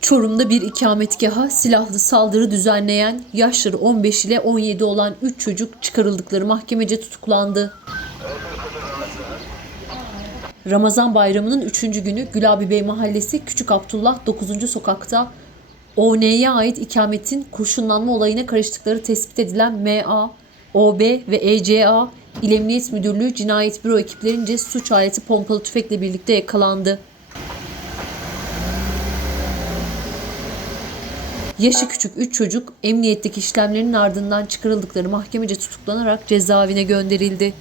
Çorum'da bir ikametgaha silahlı saldırı düzenleyen yaşları 15 ile 17 olan 3 çocuk çıkarıldıkları mahkemece tutuklandı. Ramazan bayramının 3. günü Gülabi Bey Mahallesi Küçük Abdullah 9. sokakta ON'ye ait ikametin kurşunlanma olayına karıştıkları tespit edilen MA, OB ve ECA İl Emniyet Müdürlüğü Cinayet Büro ekiplerince suç aleti pompalı tüfekle birlikte yakalandı. Yaşı küçük 3 çocuk emniyetteki işlemlerin ardından çıkarıldıkları mahkemece tutuklanarak cezaevine gönderildi.